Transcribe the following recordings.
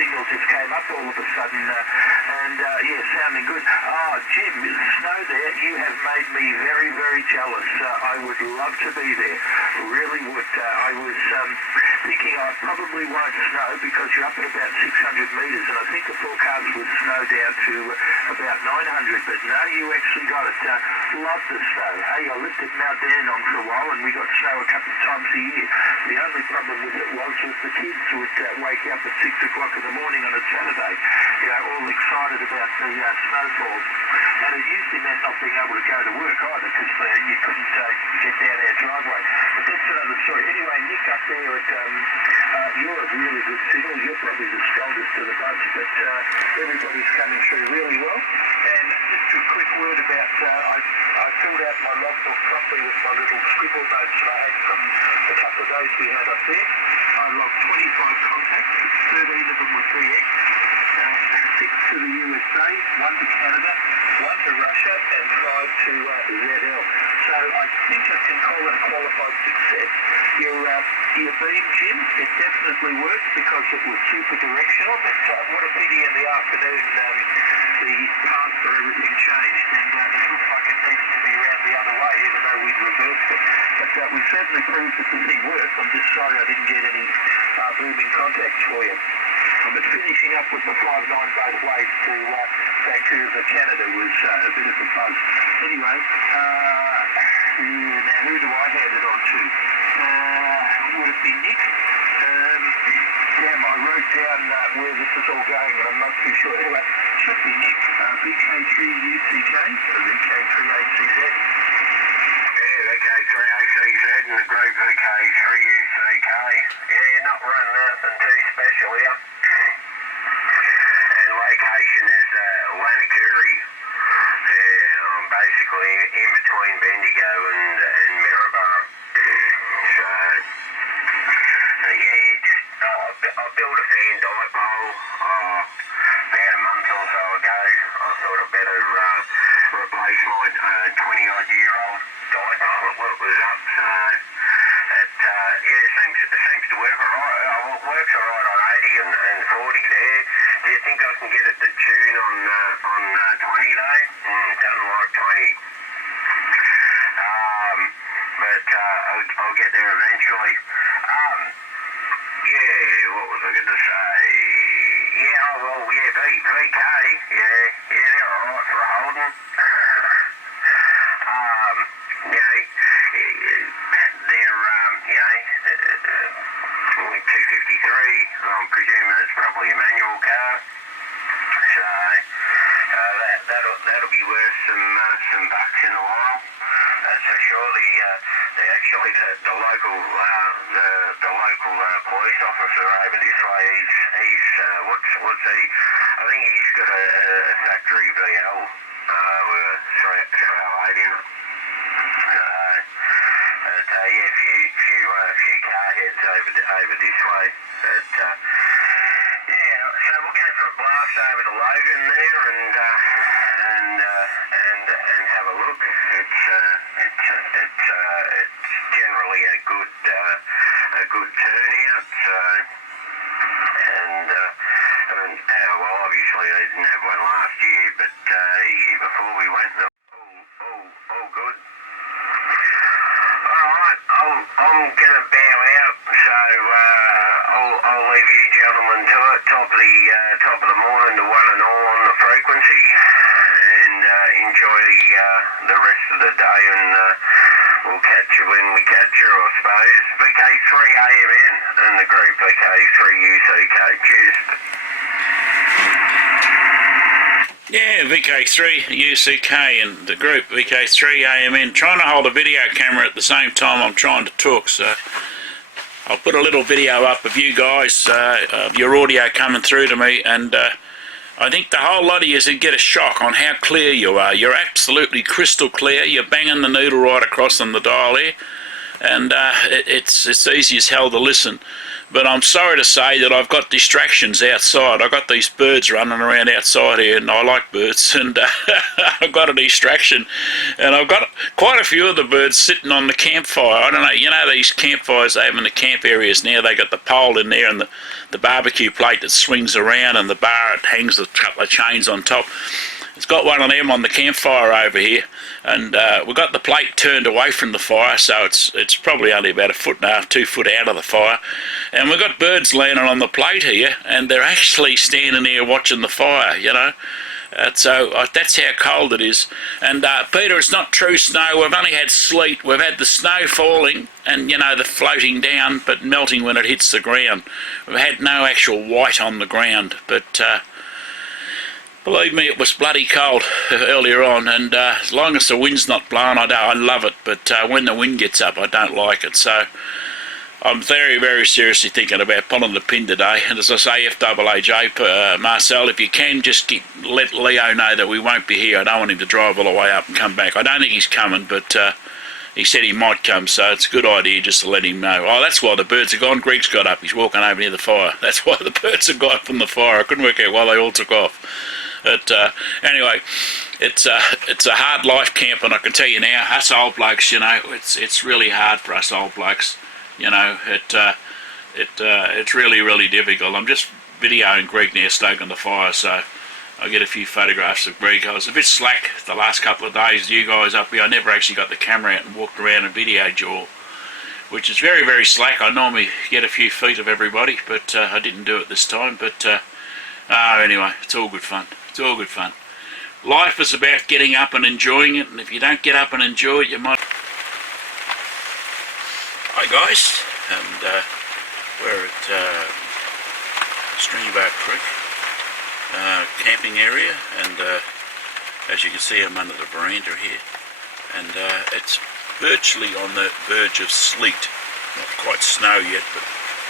signal just came up all of a sudden, and yeah, sounding good. Oh, Jim, snow there, you have made me very, very jealous. I would love to be there, really would. I was thinking I probably won't snow because you're up at about 600 metres, and I think the forecast was snow down to about 900, but no, you actually got it. Love the snow. Hey, I lived at Mount Dandenong for a while, and we got snow a couple of times a year. The only problem with it was the kids would wake up at 6 o'clock in the morning on a Saturday, you know, all excited about the snowfall. And it usually meant not being able to go to work either because you couldn't get down our driveway. But that's another story. Anyway, Nick up there at you're a really good signal. You're probably the strongest of the bunch, but everybody's coming through really well. And just a quick word about, I filled out my logbook properly with my little scribble notes that I had from the couple of days we had up there. I logged 25 contacts, 13 of them were VX, 6 to the USA, 1 to Canada, 1 to Russia, and 5 to ZL. So I think I can call it a qualified success. Your beam, Jim, it definitely worked because it was super directional, but what a pity in the afternoon the path for everything changed, and it looks like it needs to be around the other way, even though we'd reversed it. But we certainly proved that the thing worked. I'm just sorry I didn't get any booming contacts for you. But finishing up with the 5-9 both ways to Vancouver, Canada was a bit of a buzz. Anyway, now who do I hand it on to? Would it be Nick? Damn, I wrote down where this is all going, but I'm not too sure. Anyway, it should be Nick. VK3UCK, or VK3ACZ. Yeah, VK3ACZ and the group VK3UCK. Yeah, not running nothing too special here. And location is Wanakuri. Yeah, I'm basically in between Bendigo and Maryborough. So, yeah, I built a fan dipole about a month or so ago. I thought I'd better replace my 20-odd-year-old dipole that was up. So, yeah, it seems to work alright. It works alright on 80 and 40 there. Do you think I can get it to tune on 20 though? Doesn't like 20. But I'll get there eventually. Yeah, what was I going to say? Yeah, well, yeah, VK, yeah, they're alright for holding. They're 253. I'm presuming it's probably a manual car. So that'll be worth some bucks in a while. That's for sure. The local police officer over this way. He's what's he? I think he's got a factory VL with a 308 in it. Yeah, a few car heads over this way. But yeah, so we'll go for a blast over to Logan there and have a look. It's generally a good turnout. So well, obviously they didn't have one last year, but the year before we went, all good. Alright, I'm gonna bow out, so I'll leave you gentlemen to it. Top of the morning to one and all on the frequency, and enjoy the rest of the day, and we'll catch you when we catch you, I suppose. VK3AMN and the group VK3UCK. Cheers. Yeah, VK3UCK and the group VK3AMN, trying to hold a video camera at the same time I'm trying to talk, so I'll put a little video up of you guys, of your audio coming through to me, and I think the whole lot of you should get a shock on how clear you are. You're absolutely crystal clear. You're banging the needle right across on the dial here, and it's easy as hell to listen. But I'm sorry to say that I've got distractions outside. I've got these birds running around outside here, and I like birds, and I've got a distraction. And I've got quite a few of the birds sitting on the campfire. I don't know, you know these campfires they have in the camp areas now, they got the pole in there and the barbecue plate that swings around, and the bar, it hangs a couple of chains on top. It's got one of them on the campfire over here, and we've got the plate turned away from the fire, so it's probably only about 1.5 foot, 2 foot out of the fire. And we've got birds landing on the plate here, and they're actually standing there watching the fire, you know. So that's how cold it is. And Peter, it's not true snow. We've only had sleet. We've had the snow falling and, you know, the floating down, but melting when it hits the ground. We've had no actual white on the ground, but believe me, it was bloody cold earlier on, and as long as the wind's not blowing, I love it, but when the wind gets up, I don't like it. So I'm very, very seriously thinking about pulling the pin today. And as I say, FAAJ, Marcel, if you can, just let Leo know that we won't be here. I don't want him to drive all the way up and come back. I don't think he's coming, but he said he might come, so it's a good idea just to let him know. Oh, that's why the birds are gone. Greg's got up. He's walking over near the fire. That's why the birds are gone from the fire. I couldn't work out why they all took off. But anyway, it's a hard life camping, I can tell you now. Us old blokes, you know, it's really hard for us old blokes. You know, it's really, really difficult. I'm just videoing Greg now stoking the fire, so I get a few photographs of Greg. I was a bit slack the last couple of days. You guys up here, I never actually got the camera out and walked around and videoed you all, which is very, very slack. I normally get a few feet of everybody, but I didn't do it this time. But anyway, it's all good fun. It's all good fun. Life is about getting up and enjoying it, and if you don't get up and enjoy it, you might... Hi guys, and we're at Stringybark Creek camping area, and as you can see, I'm under the veranda here, and it's virtually on the verge of sleet. Not quite snow yet, but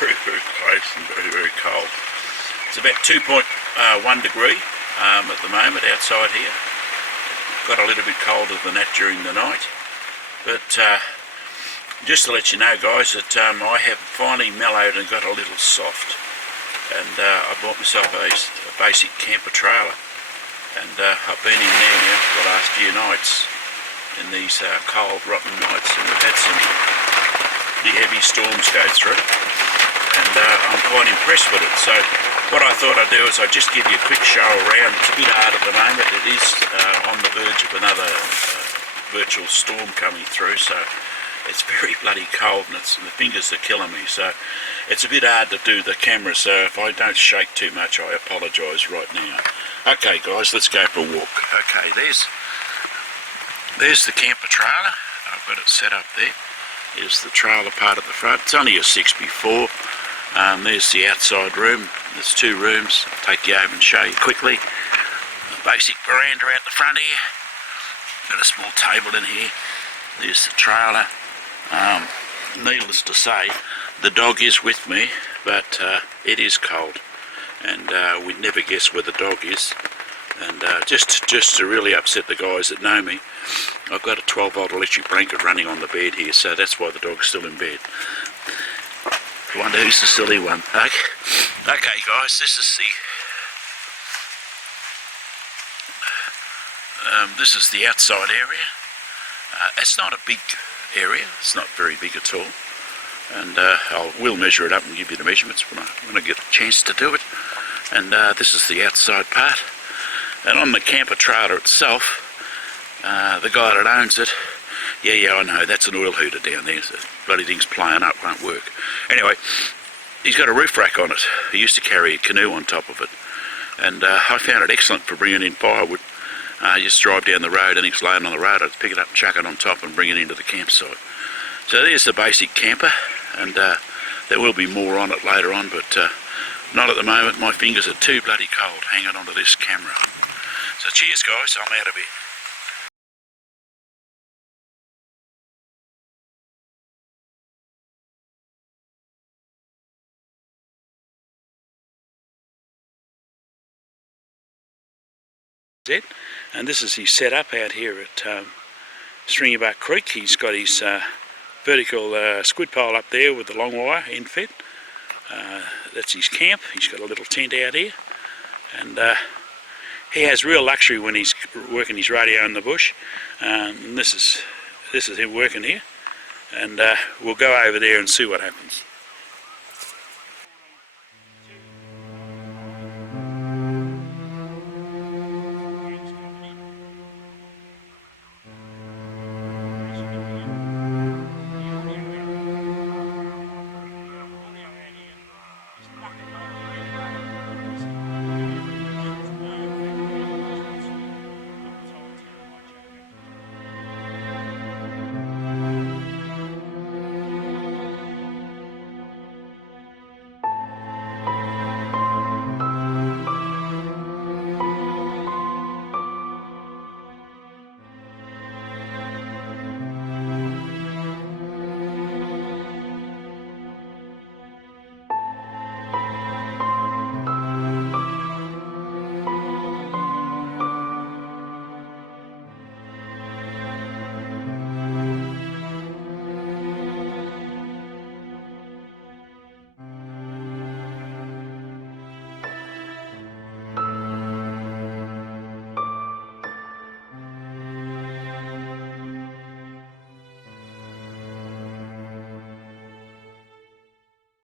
very, very close and very, very cold. It's about 2.1 degree at the moment outside here. Got a little bit colder than that during the night, but just to let you know, guys, that I have finally mellowed and got a little soft, and I bought myself a basic camper trailer, and I've been in there now for the last few nights in these cold, rotten nights, and we've had some pretty heavy storms go through, and I'm quite impressed with it. So what I thought I'd do is I'd just give you a quick show around. It's a bit hard at the moment. It is on the verge of another virtual storm coming through, so it's very bloody cold, and the fingers are killing me, so it's a bit hard to do the camera, so if I don't shake too much, I apologise right now. Okay guys, let's go for a walk. Okay, there's the camper trailer. I've got it set up there. Here's the trailer part at the front. It's only a 6x4. There's the outside room. There's 2 rooms. I'll take you over and show you quickly. The basic veranda out the front here. Got a small table in here. There's the trailer. Needless to say, the dog is with me, but it is cold, and we'd never guess where the dog is. And just to really upset the guys that know me, I've got a 12-volt electric blanket running on the bed here, so that's why the dog's still in bed. I wonder who's the silly one. Okay guys, this is the outside area. It's not a big area, it's not very big at all, and we'll measure it up and give you the measurements when I get a chance to do it. And this is the outside part, and on the camper trailer itself, the guy that owns it, yeah I know, that's an oil heater down there, so the bloody thing's playing up, won't work. Anyway, he's got a roof rack on it. He used to carry a canoe on top of it, and I found it excellent for bringing in firewood. You just drive down the road, and it's laying on the road. I'd pick it up, chuck it on top, and bring it into the campsite. So there's the basic camper, and there will be more on it later on, but not at the moment. My fingers are too bloody cold hanging onto this camera. So cheers guys, I'm out of here. And this is his setup out here at Stringybark Creek. He's got his vertical squid pole up there with the long wire end fed. That's his camp. He's got a little tent out here, and he has real luxury when he's working his radio in the bush. And this is him working here, and we'll go over there and see what happens.